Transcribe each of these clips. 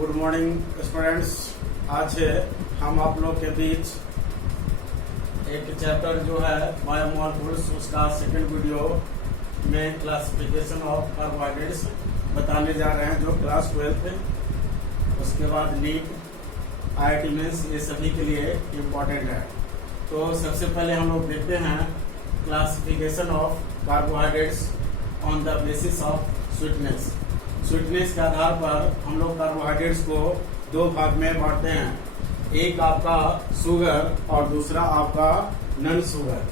Good morning students. आज हम आप लोग के बीच एक चैप्टर जो है बायोमोलेक्यूल्स उसका सेकंड वीडियो में क्लासिफिकेशन ऑफ कार्बोहाइड्रेट्स बताने जा रहे हैं जो क्लास 12 है। उसके बाद नीट IIT मेंस ये सभी के लिए इम्पोर्टेंट है। तो सबसे पहले हम लोग देखते हैं classification of carbohydrates on the basis of sweetness. Sweetness के आधार पर हम लोग कार्बोहाइड्रेट्स को दो भाग में बांटते हैं, एक आपका शुगर और दूसरा आपका नॉन शुगर।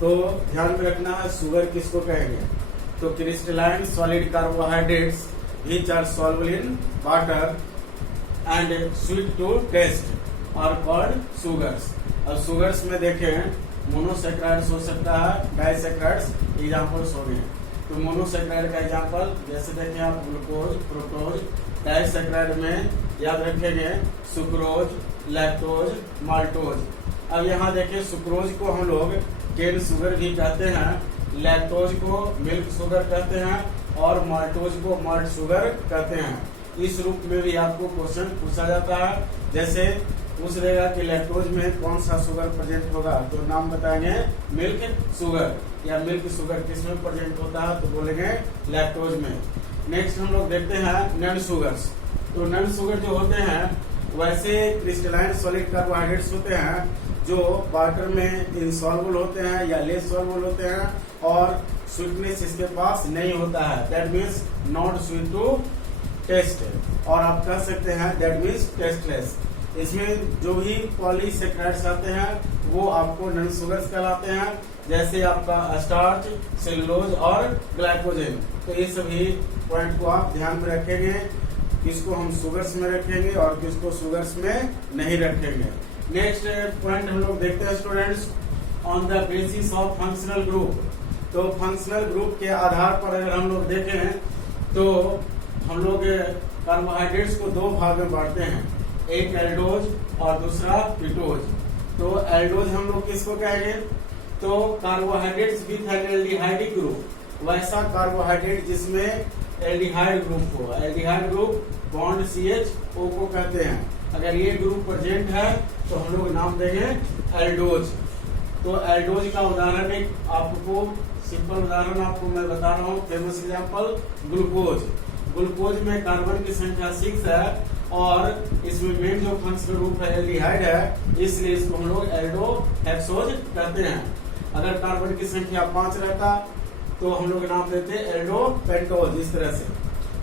तो ध्यान में रखना है शुगर किसको कहेंगे, तो crystalline solid carbohydrates which are soluble in water and sweet to taste are called sugars. अब शुगर्स में देखें मोनोसैकेराइड्स हो सकता है, डाइसैकेराइड्स एग्जाम्पल्स हो गए। तो मोनोसैकेराइड का एग्जाम्पल जैसे देखें आप ग्लूकोज, फ्रुक्टोज। डाइसैकेराइड में याद रखेंगे सुक्रोज, लैक्टोज, माल्टोज। अब यहाँ देखें सुक्रोज को हम लोग केन शुगर भी कहते हैं, लैक्टोज को मिल्क शुगर कहते हैं और माल्टोज को माल्ट शुगर कहते हैं। इस रूप में भी आपको क्वेश्चन पूछा जाता है। जैसे पूछ देगा कि लैक्टोज में कौन सा शुगर प्रेजेंट होगा, तो नाम बताएंगे मिल्क शुगर, या मिल्क शुगर किस में प्रेजेंट होता है तो बोलेंगे लैक्टोज में। नेक्स्ट हम लोग देखते हैं नॉन शुगर्स। तो नॉन शुगर जो होते हैं वैसे क्रिस्टलाइन सॉलिड कार्बोहाइड्रेट्स होते हैं जो वाटर में इनसॉल्युबल होते हैं या लेस सॉल्युबल होते हैं और स्वीटनेस इसके पास नहीं होता है, that means not sweet to taste, और आप कह सकते हैं दैट मीन्स टेस्टलेस। इसमें जो भी पॉलीसेकेराइड्स आते हैं वो आपको नॉन शुगर्स कहलाते हैं, जैसे आपका स्टार्च, सेलुलोज और ग्लाइकोजन। तो ये सभी पॉइंट को आप ध्यान में रखेंगे, किसको हम शुगर्स में रखेंगे और किसको शुगर्स में नहीं रखेंगे। नेक्स्ट पॉइंट हम लोग देखते हैं students on the basis of functional group. तो फंक्शनल ग्रुप के आधार पर अगर हम लोग देखें तो हम लोग कार्बोहाइड्रेट्स को दो भाग में बांटते हैं, एक एल्डोज और दूसरा कीटोज। तो एल्डोज हम लोग किसको कहेंगे, तो carbohydrates with an aldehydic group, वैसा कार्बोहाइड्रेट जिसमें एल्डिहाइड ग्रुप हो। एल्डिहाइड ग्रुप बॉन्ड CHO को कहते हैं। अगर ये ग्रुप प्रेजेंट है तो हम लोग नाम देंगे एल्डोज। तो एल्डोज का उदाहरण एक आपको सिंपल उदाहरण आपको मैं बता रहा हूँ, फेमस एग्जांपल ग्लूकोज। ग्लूकोज में कार्बन की संख्या 6 है और इसमें मेन जो फंक्शनल ग्रुप है एल्डिहाइड है, इसलिए इसको हम लोग एल्डोहेक्सोज कहते हैं। अगर कार्बन की संख्या 5 रहता तो हम लोग नाम देते एल्डोपेंटोज, इस तरह से।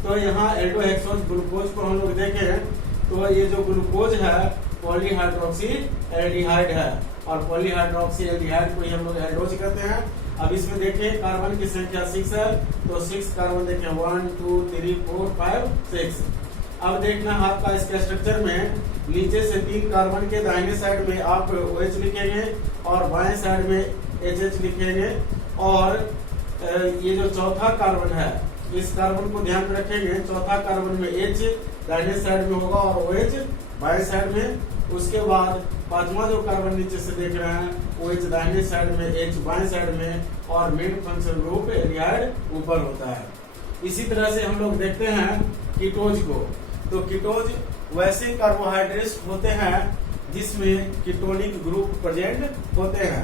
तो यहाँ एल्डोहेक्सोज ग्लूकोज को हम लोग देखें तो ये जो ग्लूकोज है पॉलीहाइड्रोक्सी एल्डिहाइड है और पॉलीहाइड्रोक्सी एल्डिहाइड को ही हम लोग एल्डोज कहते हैं। अब इसमें देखें कार्बन की संख्या 6 है तो 6 कार्बन देखें 1 2 3 4 5 6। अब देखना आपका इसके स्ट्रक्चर में नीचे से 3 कार्बन के दाहिने साइड में आप OH लिखेंगे और बाएं साइड में HH लिखेंगे, और ये जो चौथा कार्बन है इस कार्बन को ध्यान में रखेंगे, चौथा कार्बन में H दाहिने साइड में होगा और OH बाएं साइड में। उसके बाद पांचवा जो कार्बन नीचे से देख रहे हैं OH दाहिने साइड में, H बाएं साइड में और मेन फंक्शनल ग्रुप एल्डिहाइड ऊपर होता है। इसी तरह से हम लोग देखते हैं कीटोज को। तो कीटोज वैसे कार्बोहाइड्रेट्स होते हैं जिसमें कीटोनिक ग्रुप प्रेजेंट होते हैं।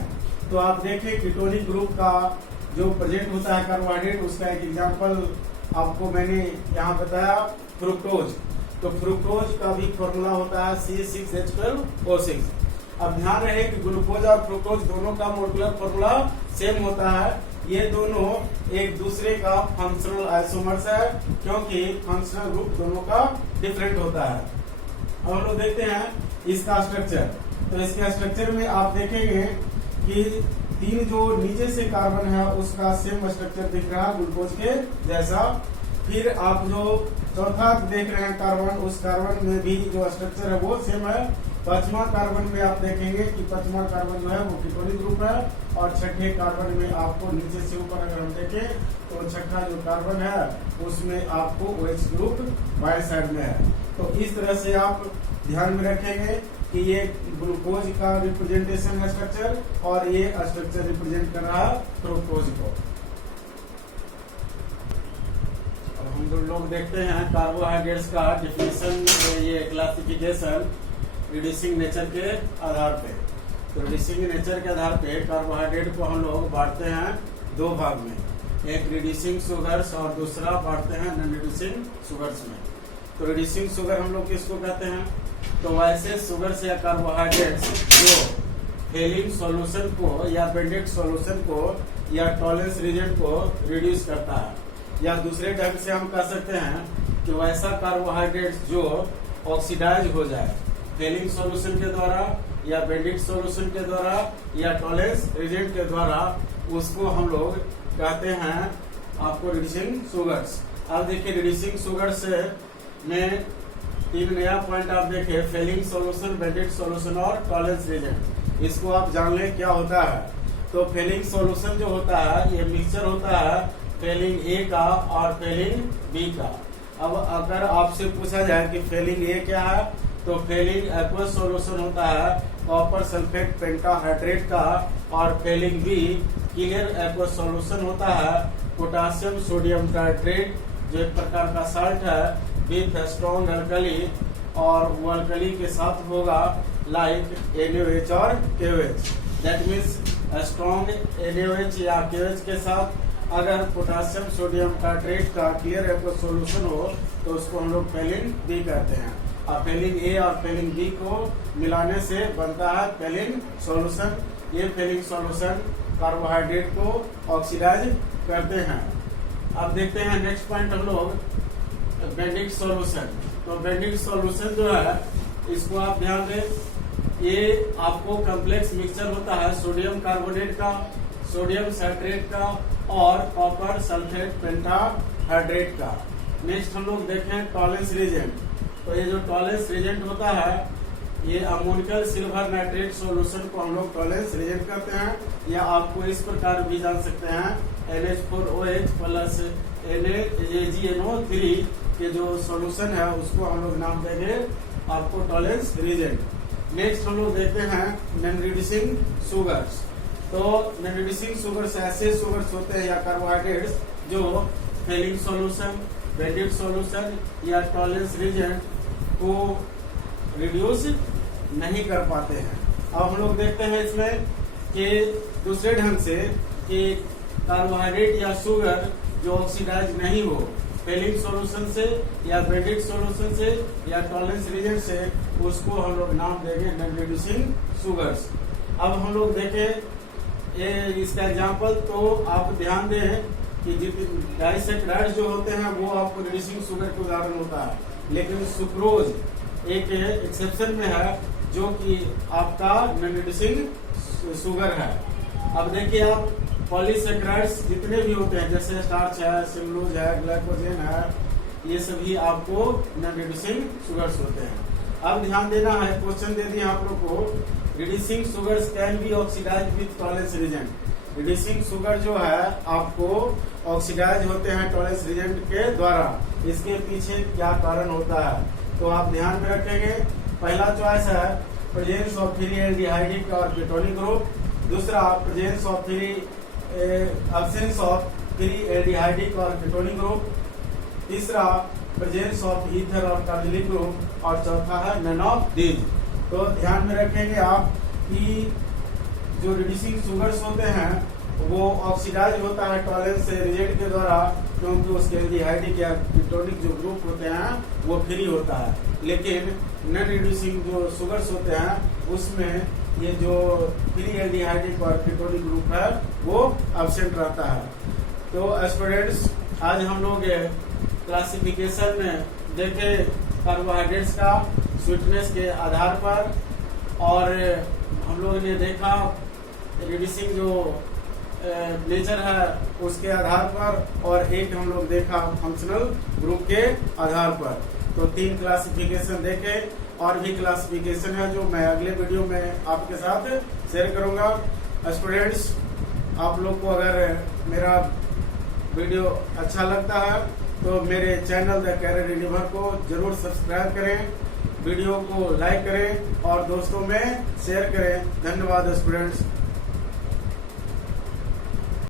तो आप देखें कीटोनिक ग्रुप का जो प्रेजेंट होता है कार्बोहाइड्रेट, उसका एक एग्जांपल आपको मैंने यहाँ बताया फ्रुक्टोज। तो फ्रुक्टोज का भी फॉर्मूला होता है C6H12O6। अब ध्यान रहे कि ग्लूकोज और फ्रुक्टोज दोनों का मोलेकुलर फॉर्मूला सेम होता है, ये दोनों एक दूसरे का फंक्शनल आइसोमर्स है क्योंकि फंक्शनल ग्रुप दोनों का डिफरेंट होता है। अब हम लोग देखते हैं इसका स्ट्रक्चर। तो इसके स्ट्रक्चर में आप देखेंगे कि 3 जो नीचे से कार्बन है उसका सेम स्ट्रक्चर दिख रहा है ग्लूकोज के जैसा। फिर आप जो चौथा देख रहे हैं कार्बन, उस कार्बन में भी जो स्ट्रक्चर है वो सेम है। पांचवा कार्बन में आप देखेंगे कि पांचवा कार्बन जो है वो कीटोनिक ग्रुप है और छठे कार्बन में आपको नीचे से ऊपर अगर हम देखें तो छठा जो कार्बन है उसमें आपको OH ग्रुप बाएं साइड में है। तो इस तरह से आप ध्यान में रखेंगे कि ये ग्लूकोज का रिप्रेजेंटेशन है स्ट्रक्चर और ये स्ट्रक्चर रिप्रेजेंट कर रहा है फ्रुक्टोज को। हम लोग देखते हैं कार्बोहाइड्रेट्स का डिफिनेशन, ये क्लासिफिकेशन रिड्यूसिंग नेचर के आधार पे। तो रिड्यूसिंग नेचर के आधार पे कार्बोहाइड्रेट को हम लोग बांटते हैं दो भाग में, एक रिड्यूसिंग शुगर्स और दूसरा बांटते हैं नॉन रिड्यूसिंग शुगर्स में। तो रिड्यूसिंग शुगर हम लोग किसको कहते हैं? तो वैसे शुगर्स या कार्बोहाइड्रेट्स जो फेलिंग सॉल्यूशन को या बेंडेड सॉल्यूशन को या टॉलरेंस रीजन को रिड्यूस करता है, या दूसरे ढंग से हम कह सकते हैं कि वैसा कार्बोहाइड्रेट्स जो ऑक्सीडाइज हो जाए फेलिंग सॉल्यूशन के द्वारा या बेंडेड सॉल्यूशन के द्वारा या टॉलरेंस रीजन के द्वारा, उसको हम लोग कहते हैं आपको रिड्यूसिंग शुगर्स। अब देखिए रिड्यूसिंग शुगर्स में तीन नया पॉइंट आप देखें, फेलिंग सॉल्यूशन, बेंडेड सॉल्यूशन और टॉलरेंस रीजन। इसको आप जान लें क्या होता है। तो फेलिंग सॉल्यूशन जो होता है ये मिक्सचर होता है फेलिंग ए का और फेलिंग बी का। अब अगर आपसे पूछा जाए कि फेलिंग ए क्या है, तो फेलिंग एक्वस सॉल्यूशन होता है कॉपर सल्फेट पेंटाहाइड्रेट का, और Fehling B clear aqueous solution होता है पोटासियम सोडियम टाइट्रेट, जो एक प्रकार का साल्ट है विथ स्ट्रॉन्ग अल्कली, और वो अल्कली के साथ होगा लाइक NaOH और KOH। That means strong NaOH या KOH के साथ अगर पोटासियम सोडियम टाइट्रेट का क्लियर एक्वस सॉल्यूशन हो तो उसको हम लोग फेलिंग बी कहते हैं। और फेलिंग ए और फेलिंग बी को मिलाने से बनता है फेलिंग सॉल्यूशन। ये फेलिंग सॉल्यूशन कार्बोहाइड्रेट को ऑक्सीडाइज करते हैं। अब देखते हैं नेक्स्ट पॉइंट हम लोग बेंडिंग सॉल्यूशन। तो बेंडिंग सॉल्यूशन जो है इसको आप ध्यान दें, ये आपको कॉम्प्लेक्स मिक्सचर होता है सोडियम कार्बोनेट का, सोडियम साइट्रेट का और कॉपर सल्फेट पेंटाहाइड्रेट का। नेक्स्ट हम लोग देखें टॉलरेंस रीजेंट। तो ये जो टॉलरेंस रीजेंट होता है ये अमोनिकल सिल्वर नाइट्रेट सॉल्यूशन को हम लोग टॉलरेंस रीजेंट कहते हैं, या आपको इस प्रकार भी जान सकते हैं NH4OH प्लस NaGNO3 के जो सॉल्यूशन है उसको हम लोग नाम देंगे आपको टॉलरेंस रीजेंट। नेक्स्ट हम लोग देखते हैं नॉन रिड्यूसिंग शुगर्स। तो नॉन रिड्यूसिंग शुगर्स ऐसे शुगर्स होते हैं या कार्बोहाइड्रेट्स जो फेलिंग सॉल्यूशन, बेंडेड सॉल्यूशन या टॉलरेंस रीजेंट को रिड्यूस नहीं कर पाते हैं। अब हम लोग देखते हैं इसमें कि दूसरे ढंग से कि कार्बोहाइड्रेट या शुगर जो ऑक्सीडाइज नहीं हो फेलिंग सॉल्यूशन से या बेंडेड सॉल्यूशन से या टॉलरेंस रीजन से, उसको हम लोग नाम देंगे नॉन रिड्यूसिंग शुगर्स। अब हम लोग देखें इसका एग्जांपल, तो आप ध्यान दें कि डाइसैकेराइड्स जो होते हैं वो आपको रिड्यूसिंग शुगर के उदाहरण होता है, लेकिन सुक्रोज एक एक्सेप्शन में है जो कि आपका नॉन रिड्यूसिंग शुगर है। अब देखिए आप पॉलीसेकेराइड्स जितने भी होते हैं जैसे स्टार्च है, सेलुलोज है, ग्लाइकोजेन है, ये सभी आपको नॉन रिड्यूसिंग शुगर्स होते हैं। अब ध्यान देना है, क्वेश्चन दे दिया आप लोग को, reducing sugars can be oxidise with Tollens reagent. Reducing sugar जो है आपको ऑक्सीडाइज होते हैं टॉलरेंस रीजेंट के द्वारा। इसके पीछे क्या कारण होता है तो आप ध्यान में रखेंगे। पहला चॉइस है प्रेजेंस ऑफ फ्री एल्डिहाइडिक और केटोनिक ग्रुप, दूसरा presence of free absence of free aldehydic और केटोनिक ग्रुप, तीसरा प्रेजेंस ऑफ ईथर और कार्बोनिलिक ग्रुप, और चौथा है नन ऑफ दीज। तो ध्यान में रखेंगे आप कि जो रिड्यूसिंग शुगर्स होते हैं वो ऑक्सीडाइज होता है टॉलरेंस रीजेंट के द्वारा, क्योंकि उसके एल्डिहाइडिक या कीटोनिक जो ग्रुप होते हैं वो फ्री होता है। लेकिन नॉन रिड्यूसिंग जो शुगर्स होते हैं उसमें ये जो फ्री एल्डिहाइडिक और कीटोनिक ग्रुप है वो एब्सेंट रहता है। तो स्टूडेंट्स आज हम लोग क्लासिफिकेशन देखे कार्बोहाइड्रेट्स का स्वीटनेस के आधार पर, और हम लोग ने देखा रिड्यूसिंग जो नेचर है उसके आधार पर, और एक हम लोग देखा फंक्शनल ग्रुप के आधार पर। तो 3 क्लासिफिकेशन देखे, और भी क्लासिफिकेशन है जो मैं अगले वीडियो में आपके साथ शेयर करूंगा। स्टूडेंट्स आप लोग को अगर मेरा वीडियो अच्छा लगता है तो मेरे चैनल द कैरियर रिन्यूअर को जरूर सब्सक्राइब करें, वीडियो को लाइक करें और दोस्तों में शेयर करें। धन्यवाद स्टूडेंट्स।